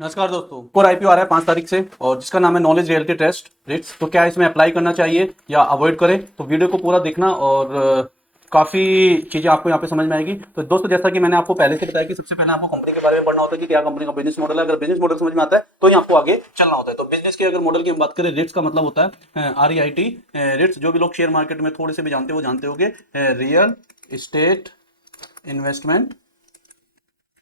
नमस्कार दोस्तों, core IPO आ रहा है 5 तारीख से और जिसका नाम है नॉलेज रियलिटी ट्रस्ट रिट्स। तो क्या इसमें अप्लाई करना चाहिए या अवॉइड करें, तो वीडियो को पूरा देखना और काफी चीजें आपको यहाँ पे समझ में आएगी। तो दोस्तों, जैसा कि मैंने आपको पहले से बताया कि सबसे पहले आपको कंपनी के बारे में पढ़ना होता है कि क्या कंपनी का बिजनेस मॉडल है। अगर बिजनेस मॉडल समझ में आता है तो ही आपको आगे चलना होता है। तो बिजनेस के अगर मॉडल की हम बात करें, रिट्स का मतलब होता है REIT रिट्स। जो भी लोग शेयर मार्केट में थोड़े से भी जानते हो वो जानते होंगे, रियल एस्टेट इन्वेस्टमेंट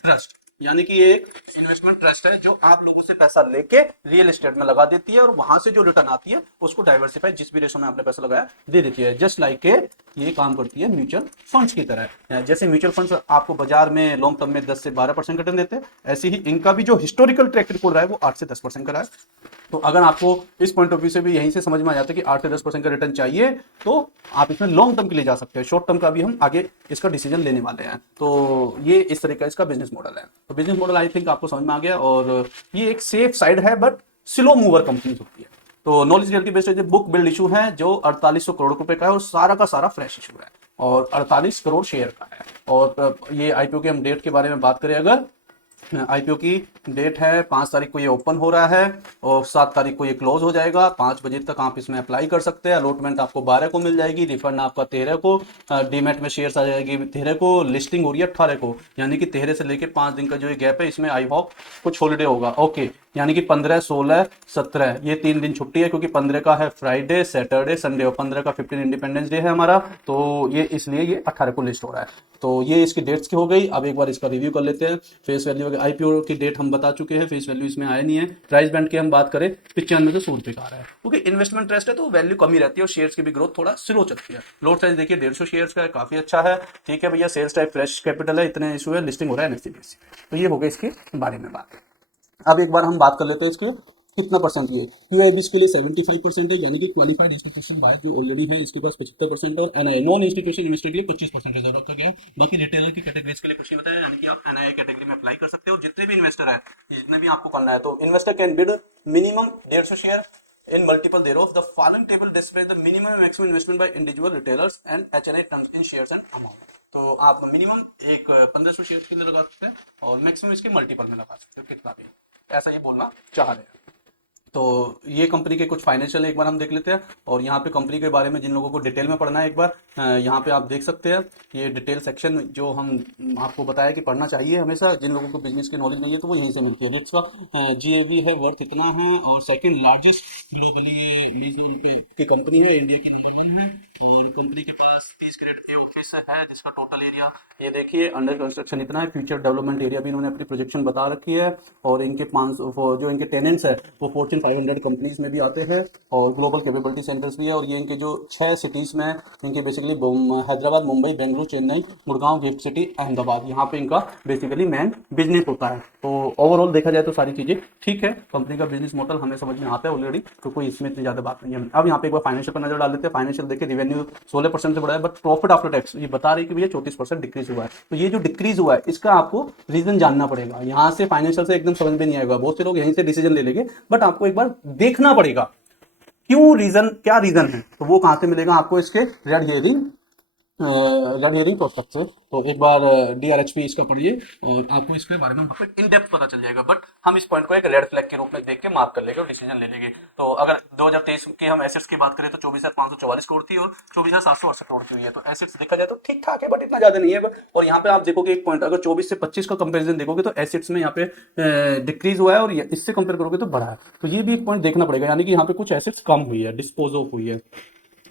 ट्रस्ट। यानी कि ये एक इन्वेस्टमेंट ट्रस्ट है जो आप लोगों से पैसा लेके रियल एस्टेट में लगा देती है और वहां से जो रिटर्न आती है उसको डाइवर्सिफाई जिस भी रेशो में आपने पैसा लगाया दे देती है। जस्ट लाइक के ये काम करती है म्यूचुअल फंड्स की तरह। जैसे म्यूचुअल फंड्स आपको बाजार में लॉन्ग टर्म में 10 से 12% रिटर्न देते हैं, ऐसे ही इनका भी जो हिस्टोरिकल ट्रैक रिकॉर्ड रहा है वो 8 से 10% का रहा है। तो अगर आपको इस पॉइंट ऑफ व्यू से भी यहीं से समझ में आ जाता है कि 8 से 10% का रिटर्न चाहिए, तो आप इसमें लॉन्ग टर्म के लिए जा सकते हैं। शॉर्ट टर्म का भी हम आगे इसका डिसीजन लेने वाले हैं। तो ये इस तरह का इसका बिजनेस मॉडल है। तो बिजनेस मॉडल आई थिंक आपको समझ में आ गया और ये एक सेफ साइड है बट स्लो मूवर कंपनी होती है। तो knowledge reality based book build issue है जो 4800 करोड़ रुपए का है और सारा का सारा फ्रेश इशू है और 48 करोड़ शेयर का है। और ये आईपीओ के हम डेट के बारे में बात करें, अगर आईपीओ की डेट है 5 तारीख को ये ओपन हो रहा है और 7 तारीख को ये क्लोज हो जाएगा। 5 बजे तक आप इसमें अप्लाई कर सकते हैं। अलॉटमेंट आपको 12 को मिल जाएगी, रिफंड आपका 13 को, डीमेट में शेयर्स आ जाएगी 13 को, लिस्टिंग हो रही है 18 को। यानी कि 13 से लेके 5 दिन का जो ये गैप है इसमें आई होप कुछ हॉलीडे होगा। ओके, यानी कि 15, 16, 17 ये 3 दिन छुट्टी है क्योंकि 15 का है फ्राइडे, सैटरडे, संडे और 15 का 15 इंडिपेंडेंस डे है हमारा। तो ये इसलिए ये 18 को लिस्ट हो रहा है। तो ये इसकी डेट्स की हो गई। अब एक बार इसका रिव्यू कर लेते हैं। फेस वैल्यू आईपीओ की डेट हम बता चुके हैं, फेस वैल्यू इसमें आया नहीं है। प्राइस बैंड की हम बात करें 95 से 100 रुपए का आ रहा है क्योंकि इन्वेस्टमेंट ट्रस्ट है तो वैल्यू कम ही रहती है और शेयर्स की भी ग्रोथ थोड़ा स्लो चलती है। लोट साइज देखिए 150 शेयर्स का है, काफी अच्छा है। ठीक है भैया, सेल्स टाइप फ्रेश कैपिटल है, इतने इशू है, लिस्टिंग हो रहा है एनएससी बीएससी पे। तो ये हो गया इसके बारे में बात। अब एक बार हम बात कर लेते हैं इसके कितना परसेंट ये क्यूआईबीज के लिए 75% है, यानी कि क्वालिफाइड इंस्टीट्यूशन बायर जो ऑलरेडी है इसके पास 75% और एनआई नॉन इंस्टीट्यूशन इन्वेस्टर के लिए 25% रिजर्व रखा गया। बाकी रिटेलर की कैटेगरीज के लिए कुछ नहीं बताया, यानी कि आप एनआई कैटेगरी में अप्लाई कर सकते हो। जितने भी इन्वेस्टर है, जितने भी आपको करना है, तो investor can bid minimum 150 share in multiple thereof. The following table displays the minimum and maximum investment by individual retailers and HNI terms in shares and amount. तो आप मिनिमम एक 1500 शेयर के लिए लगा सकते हैं और मैक्सिमम इसके मल्टीपल में लगा सकते हो कितना भी, ऐसा ये बोलना चाह रहे हैं। तो ये कंपनी के कुछ फाइनेंशियल एक बार हम देख लेते हैं और यहाँ पे कंपनी के बारे में जिन लोगों को डिटेल में पढ़ना है एक बार यहाँ पे आप देख सकते हैं। ये डिटेल सेक्शन जो हम आपको बताया कि पढ़ना चाहिए हमेशा, जिन लोगों को बिजनेस की नॉलेज नहीं है तो वो यहीं से मिलती है। इसका जीएवी है वर्थ इतना है और सेकंड लार्जेस्ट ग्लोबली ये लीज की कंपनी है, इंडिया की नंबर 1 है। और कंपनी के पास 30 ग्रेड ए ऑफिस है जिसका टोटल एरिया ये देखिए अंडर कंस्ट्रक्शन इतना है। फ्यूचर डेवलपमेंट एरिया भी इन्होंने अपनी प्रोजेक्शन बता रखी है। और इनके 500 जो इनके टेनेंट्स है वो फॉर्च्यून 500 कंपनीज में भी आते हैं और ग्लोबल कैपेबिलिटी सेंटर्स भी है। और ये इनके जो 6 सिटीज में इनके basically Hyderabad, Mumbai, Bengaluru, Chennai, Gurgaon, gift city, Ahmedabad, यहाँ पे इनका बेसिकली मेन बिजनेस होता है। तो ओवरऑल देखा जाए तो सारी चीजें ठीक है। कंपनी का बिजनेस मॉडल हमें समझ में आता है ऑलरेडी, तो कोई इसमें इतनी ज्यादा बात नहीं है। अब यहाँ पे एक बार फाइनेंशियल पर नजर डाल लेते हैं। फाइनेंशियल देखिए रिवेन्यू 16% से बढ़ा है बट प्रॉफिट आफ्टर टैक्स ये बता रही है कि भैया 34% डिक्रीज हुआ है। तो ये जो डिक्रीज हुआ है इसका आपको रीजन जानना पड़ेगा। यहाँ से फाइनेंशियल से एकदम समझ में नहीं आएगा, बहुत से लोग यहीं से डिसीजन ले लेंगे, बट आपको एक बार देखना पड़ेगा क्यों, रीजन क्या रीजन है। तो वो कहां से मिलेगा आपको, इसके red hearing red hearing prospect से। तो एक बार डीआरएचपी इसका पढ़िए और आपको इसके बारे में इन डेप्थ पता चल जाएगा। बट हम इस पॉइंट को एक रेड फ्लैग के रूप में देख के मार्क कर लेंगे और डिसीजन ले लेंगे। तो अगर 2023 के हम एसेट्स की बात करें तो 24,544 करोड़ थी और 24,768 करोड़ की हुई है। तो एसेट्स देखा जाए तो ठीक ठाक है बट इतना ज्यादा नहीं है। और यहाँ पे आप देखोगे एक पॉइंट, अगर 24 से 25 का कंपेरिजन देखोगे तो एसेट्स में यहाँ पे डिक्रीज हुआ है और इससे कंपेयर करोगे तो बढ़ा है। तो ये भी एक पॉइंट देखना पड़ेगा, यानी कि यहाँ पे कुछ एसेट्स कम हुई है, डिस्पोज ऑफ हुई है,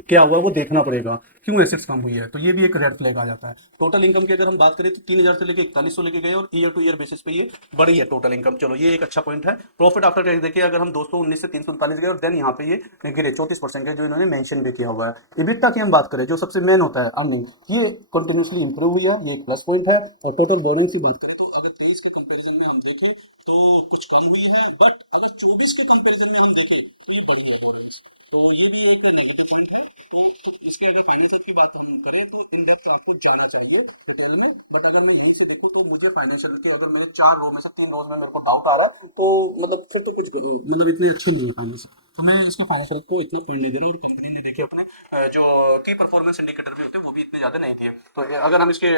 क्या हुआ वो देखना पड़ेगा, क्यों एसेट्स कम हुई है। तो ये भी एक रेड फ्लैग आ जाता है। टोटल इनकम की अगर हम बात करें तो 3000 से लेके 4100 लेके गए और ईयर टू ईयर बेसिस पे ये बढ़ी है टोटल इनकम। चलो ये एक अच्छा पॉइंट है। प्रॉफिट आफ्टर टैक्स देखिए, अगर हम 219 से 339 गए और देन यहाँ पे ये गिरे 34% के, जो इन्होंने मेंशन भी किया हुआ है। इबिटा की हम बात करें जो सबसे मेन होता है अर्निंग, ये कंटिन्यूसली इंप्रूव हुई है, ये एक प्लस पॉइंट है। और टोटल बोरिंग की बात करें तो अगर 23 के कंपेरिजन में हम देखें तो कुछ कम हुई है, बट अगर 24 के कंपेरिजन में हम देखें तो ये बढ़ गया। तो ये भी एक नेगेटिव पॉइंट है। तो इसके अगर फाइनेंशियल की बात हम करें तो इन डेप्थ आपको जाना चाहिए डिटेल में। बट अगर मैं यही से देखूँ तो मुझे फाइनेंशियल की अगर मेरे 4 रो में से 3 रो में मेरे को डाउट आ रहा है तो मतलब फिर तो कुछ मतलब इतने अच्छे नहीं है फाइनेंशियल। तो मैं इसका फाइनेंशियल को इतना पॉइंट नहीं दे रहा, और कंपनी ने देखिए अपने जो की परफॉर्मेंस इंडिकेटर भी होते हैं वो भी इतने ज्यादा नहीं थे। तो अगर हम इसके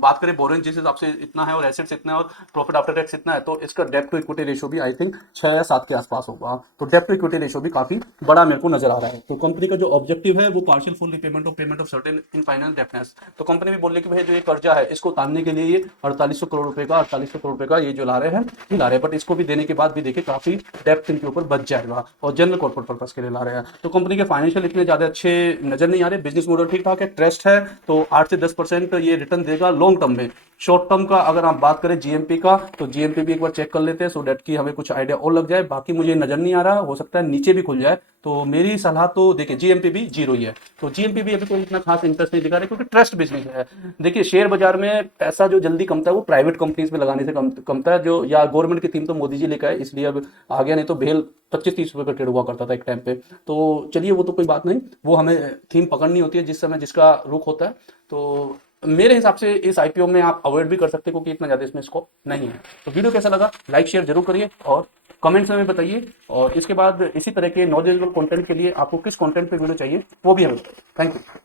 बात करें बोरिंग जिस हिसाब से इतना है और एसेट्स इतना है और प्रॉफिट आफ्टर टैक्स इतना है, तो इसका डेप्ट टू इक्विटी रेशियो भी आई थिंक 6 या 7 के आसपास होगा। तो डेप्ट टू इक्विटी रेशियो भी काफी बड़ा मेरे को नजर आ रहा है। तो कंपनी का जो ऑब्जेक्टिव है वो partial full repayment of payment of certain in finance डेप्टनेस। तो कंपनी भी बोल रही है कि भाई जो ये कर्जा है इसको उतारने के लिए ये 4800 करोड़ रुपए का ये जो ला रहे हैं ये ला रहे हैं, बट इसको भी देने के बाद भी देखिए काफी डेप्थ इनके ऊपर बच जाएगा, और जनरल कॉर्पोरेट पर्पस के लिए ला रहे हैं। तो कंपनी के फाइनेंशियल इतने ज्यादा अच्छे नजर नहीं आ रहे, बिजनेस मॉडल ठीक ठाक है, ट्रस्ट है, तो 8 से 10% ये रिटर्न देगा लॉन्ग टर्म में। शॉर्ट टर्म का अगर आप बात करें जीएमपी का, तो जीएमपी भी एक बार चेक कर लेते हैं, सो डेट की हमें कुछ आइडिया और लग जाए। बाकी मुझे नजर नहीं आ रहा, हो सकता है नीचे भी खुल जाए। तो मेरी सलाह तो देखिए जीएमपी भी जीरो ही है। तो जीएमपी भी अभी कोई इतना खास इंटरेस्ट नहीं दिखा रहे, क्योंकि ट्रस्ट बिजनेस है। देखिए शेयर बाजार में पैसा जो जल्दी कमता है वो प्राइवेट कंपनीज में लगाने से कमता है, जो या गवर्नमेंट की थीम तो मोदी जी लेकर आए इसलिए अब आ गया, नहीं तो भेल 25-30 रुपए का ट्रेड हुआ करता था एक टाइम पे। तो चलिए वो तो कोई बात नहीं, वो हमें थीम पकड़नी होती है जिस समय जिसका रुख होता है। तो मेरे हिसाब से इस आईपीओ में आप अवॉइड भी कर सकते हो, क्योंकि इतना ज्यादा इसमें स्कोप नहीं है। तो वीडियो कैसा लगा लाइक शेयर जरूर करिए और कमेंट्स में बताइए, और इसके बाद इसी तरह के नॉलेजेबल कंटेंट के लिए आपको किस कंटेंट पे वीडियो चाहिए वो भी हमें बताइए। Thank you.